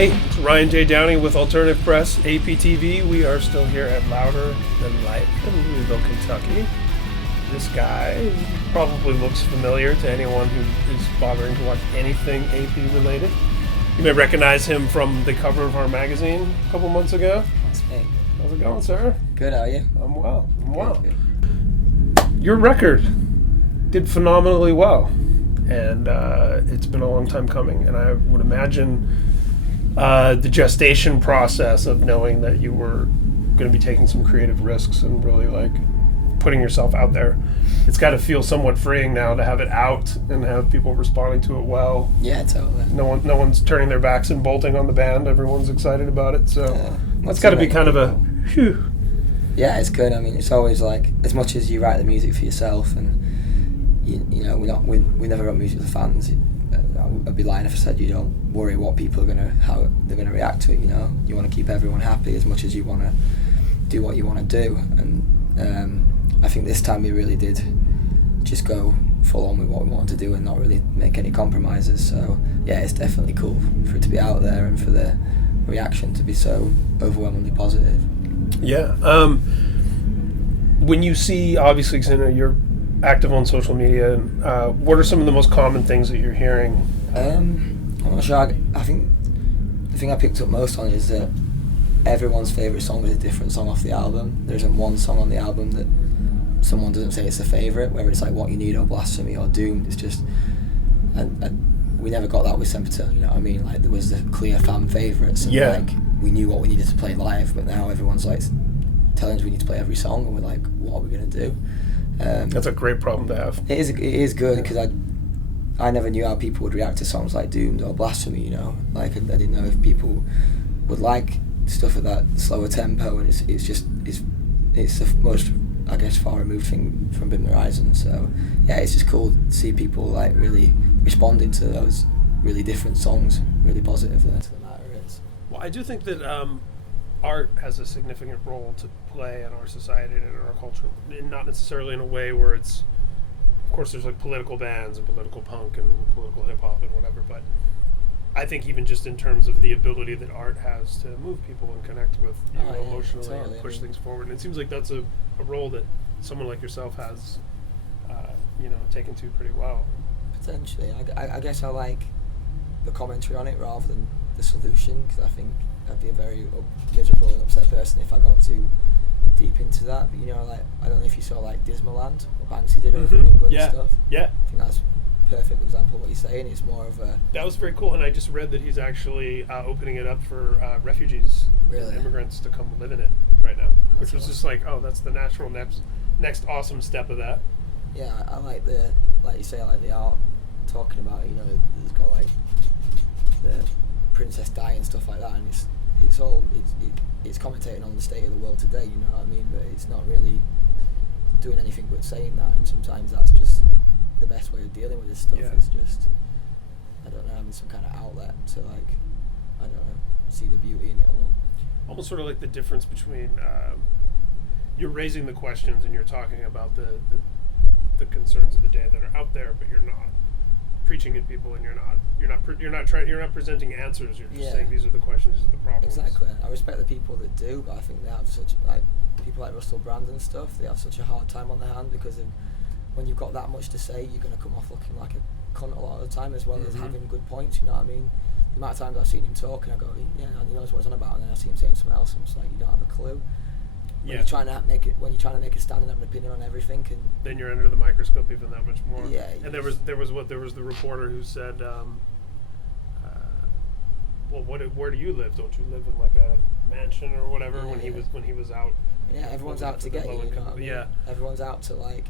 Hey, it's Ryan J. Downey with Alternative Press, APTV. We are still here at Louder Than Life in Louisville, Kentucky. This guy probably looks familiar to anyone who is bothering to watch anything AP related. You may recognize him from the cover of our magazine a couple months ago. That's me. How's it going, sir? Good, how are you? I'm well. Good. Your record did phenomenally well, and it's been a long time coming, and I would imagine the gestation process of knowing that you were going to be taking some creative risks and really like putting yourself out there, it's got to feel somewhat freeing now to have it out and have people responding to it well. Yeah, totally. No one's turning their backs and bolting on the band. Everyone's excited about it, so that's got to be kind of a phew. Yeah, it's good. I mean, it's always like, as much as you write the music for yourself, and you know, we never wrote music for fans. I'd be lying if I said you don't worry what people are how they're gonna react to it. You know, you want to keep everyone happy as much as you want to do what you want to do. And I think this time we really did just go full on with what we wanted to do and not really make any compromises. So yeah, it's definitely cool for it to be out there and for the reaction to be so overwhelmingly positive. Yeah. When you see, obviously, because I know you're active on social media, what are some of the most common things that you're hearing? I'm not sure. I think the thing I picked up most on is that everyone's favourite song is a different song off the album. There isn't one song on the album that someone doesn't say it's a favourite, whether it's like What You Need or Blasphemy or Doomed. It's just, and we never got that with Sempiter, you know what I mean? Like, there was the clear fan favourites, and like, we knew what we needed to play live, but now everyone's like telling us we need to play every song, and we're like, what are we going to do? That's a great problem to have. It is good, because I never knew how people would react to songs like Doomed or Blasphemy, you know? Like, I didn't know if people would like stuff at that slower tempo, and it's the most, I guess, far removed thing from Bim Horizon. So yeah, it's just cool to see people like really responding to those really different songs really positively. To the matter is, well, I do think that art has a significant role to play in our society and in our culture, and not necessarily in a way where it's, of course, there's like political bands and political punk and political hip hop and whatever, but I think even just in terms of the ability that art has to move people and connect with you emotionally totally. And push things forward. And it seems like that's a role that someone like yourself has, taken to pretty well. Potentially. I guess I like the commentary on it rather than the solution, because I think I'd be a very miserable and upset person if I got too deep into that. But, you know, like, I don't know if you saw like Dismaland, what Banksy did over in England and stuff. Yeah. I think that's perfect example of what you're saying. It's more of a... That was very cool, and I just read that he's actually opening it up for refugees and immigrants to come live in it right now, which was just like, that's the natural next awesome step of that. Yeah, I like like you say, like the art talking about, you know, it's got like the Princess Di and stuff like that, and it's commentating on the state of the world today, you know what I mean, but it's not really doing anything but saying that, and sometimes that's just the best way of dealing with this stuff is just, I don't know, having some kind of outlet to, like, I don't know, see the beauty in it all. Almost sort of like the difference between you're raising the questions and you're talking about the concerns of the day that are out there, but you're not preaching at people, and you're not presenting answers. You're just saying these are the questions, these are the problems. Exactly. I respect the people that do, but I think they have such, like, people like Russell Brand and stuff, they have such a hard time on their hand, because when you've got that much to say, you're going to come off looking like a cunt a lot of the time, as well as having good points, you know what I mean? The amount of times I've seen him talk and I go, yeah, he knows what he's on about, and then I see him saying something else, and I'm just like, you don't have a clue. When you're trying to make a stand and have an opinion on everything, and then you're under the microscope even that much more. Yeah. And there was the reporter who said, well, where do you live? Don't you live in like a mansion or whatever? When he was out. Yeah, everyone's out to get you. You know what I mean? Yeah. Everyone's out to like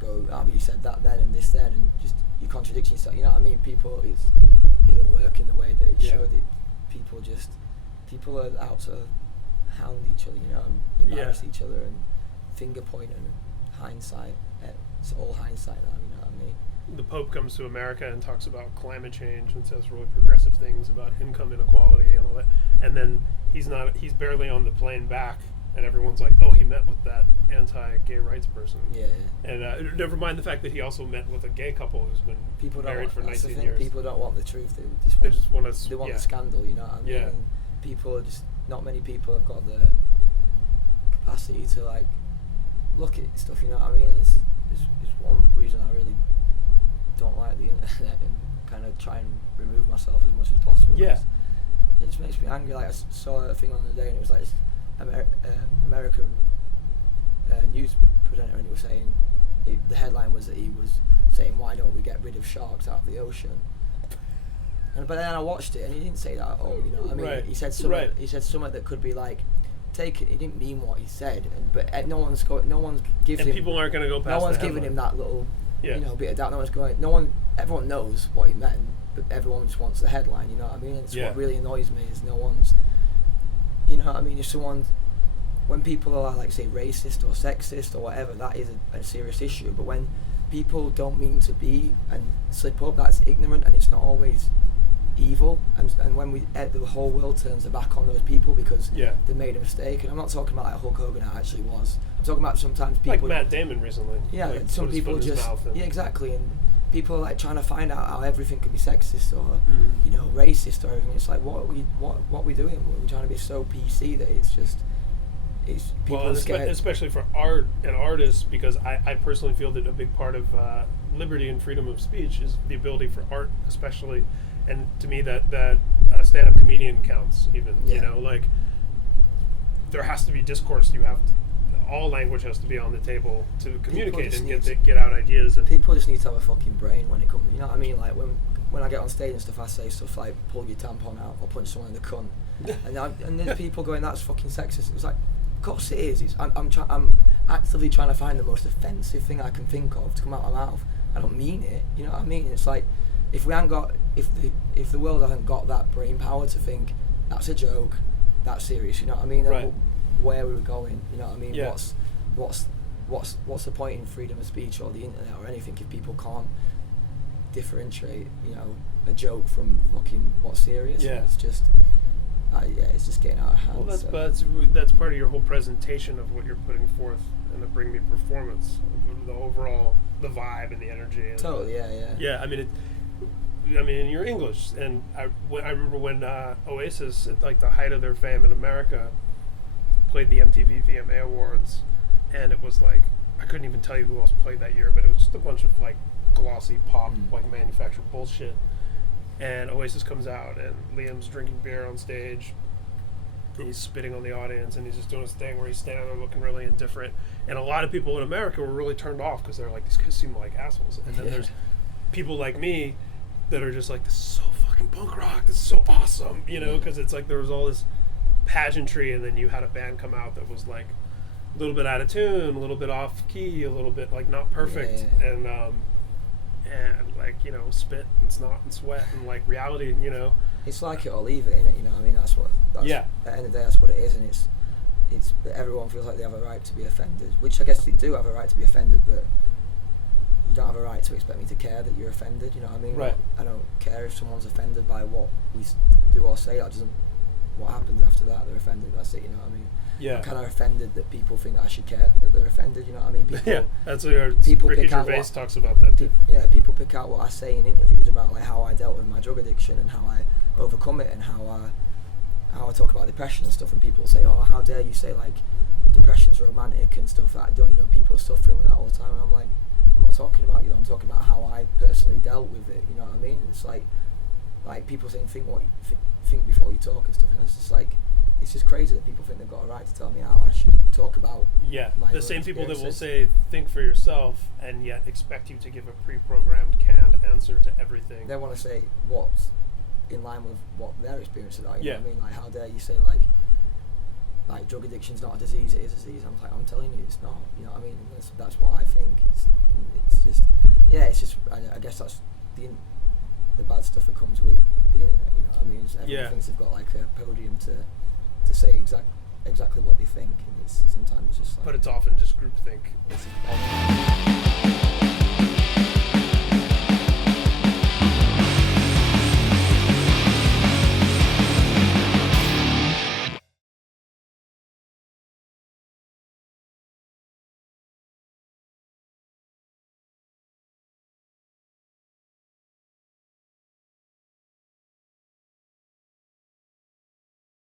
go, but you said that then and this then, and just you're contradicting yourself. You know what I mean? People, it doesn't work in the way that it should. People are out to hound each other, you know, and embarrass each other and finger point and hindsight. It's all hindsight now, you know what I mean? The Pope comes to America and talks about climate change and says really progressive things about income inequality and all that, and then he's barely on the plane back, and everyone's like, oh, he met with that anti-gay rights person. Yeah. And never mind the fact that he also met with a gay couple who's been married for 19 years. People don't want the truth. They want the scandal. You know what I mean? Yeah. And people just, not many people have got the capacity to like look at stuff. You know what I mean? It's one reason I really don't like the internet and kind of try and remove myself as much as possible. Yeah. It just makes me angry. Like I saw a thing on the day and it was like this American news presenter, and it was saying the headline was that he was saying, why don't we get rid of sharks out of the ocean? But then I watched it and he didn't say that at all. You know what I mean? Right. He said something. He said something that could be like, take it. He didn't mean what he said, but no one's giving. And people aren't going to go past. No one's giving him that little, bit of doubt. No one's going. Everyone knows what he meant, but everyone just wants the headline. You know what I mean? It's what really annoys me is no one's. You know what I mean? If someone, when people are like say racist or sexist or whatever, that is a serious issue. But when people don't mean to be and slip up, that's ignorant, and it's not always evil. And when the whole world turns their back on those people because they made a mistake. And I'm not talking about like Hulk Hogan actually was. I'm talking about sometimes people like Matt Damon recently. Yeah, like some people just exactly, and people are like trying to find out how everything can be sexist or racist or everything. It's like what are we doing? We're trying to be so PC that it's just people scared. Especially for art and artists, because I personally feel that a big part of liberty and freedom of speech is the ability for art, especially, and to me that a stand-up comedian counts even. You know, like there has to be discourse. All language has to be on the table to communicate and get out ideas. And people just need to have a fucking brain when it comes. You know what I mean? Like when I get on stage and stuff, I say stuff like pull your tampon out or punch someone in the cunt, and there's people going, that's fucking sexist. It's like, of course it is. I'm actively trying to find the most offensive thing I can think of to come out of my mouth. I don't mean it. You know what I mean? It's like if the world hasn't got that brain power to think that's a joke, that's serious. You know what I mean? Right. Where we were going, you know what I mean? Yeah. What's the point in freedom of speech or the internet or anything if people can't differentiate, a joke from fucking what's serious? Yeah. It's just, it's just getting out of hand. Well, that's part of your whole presentation of what you're putting forth in the Bring Me performance, the overall, the vibe and the energy. And totally, yeah. Yeah, I mean, you're English, and I remember when Oasis, at like the height of their fame in America, played the MTV VMA Awards, and it was like, I couldn't even tell you who else played that year, but it was just a bunch of like glossy pop, like manufactured bullshit. And Oasis comes out, and Liam's drinking beer on stage, and he's spitting on the audience, and he's just doing his thing where he's standing there looking really indifferent. And a lot of people in America were really turned off because they're like, these guys seem like assholes. And then there's people like me that are just like, this is so fucking punk rock, this is so awesome, because it's like there was all this pageantry, and then you had a band come out that was like a little bit out of tune, a little bit off key, a little bit like not perfect, and like spit and snot and sweat and like reality, it's like it or leave it, innit? You know what I mean? That's at the end of the day, that's what it is, and it's everyone feels like they have a right to be offended, which I guess they do have a right to be offended, but you don't have a right to expect me to care that you're offended. You know what I mean? Right. I don't care if someone's offended by what we do or say. That doesn't. What happens after that? They're offended. That's it. You know what I mean? Yeah. I'm kind of offended that people think I should care that they're offended. You know what I mean? People, that's what people Ricky pick out Gervais talks about that too. People pick out what I say in interviews about like how I dealt with my drug addiction and how I overcome it and how I talk about depression and stuff. And people say, "Oh, how dare you say like depression's romantic and stuff?" That people are suffering with that all the time. And I'm like, I'm not talking about I'm talking about how I personally dealt with it. You know what I mean? It's like people saying think before you talk and stuff, and it's just like, it's just crazy that people think they've got a right to tell me how I should talk about the same people that will say think for yourself and yet expect you to give a pre-programmed canned answer to everything. They want to say what's in line with what their experiences are. You know what I mean? Like, how dare you say like drug addiction's not a disease, it is a disease. I'm telling you it's not. You know what I mean? That's what I think. It's just I guess that's the bad stuff that comes with the internet. You know what I mean? Everyone thinks they've got like a podium to say exactly what they think, and it's sometimes just like. But it's often just groupthink.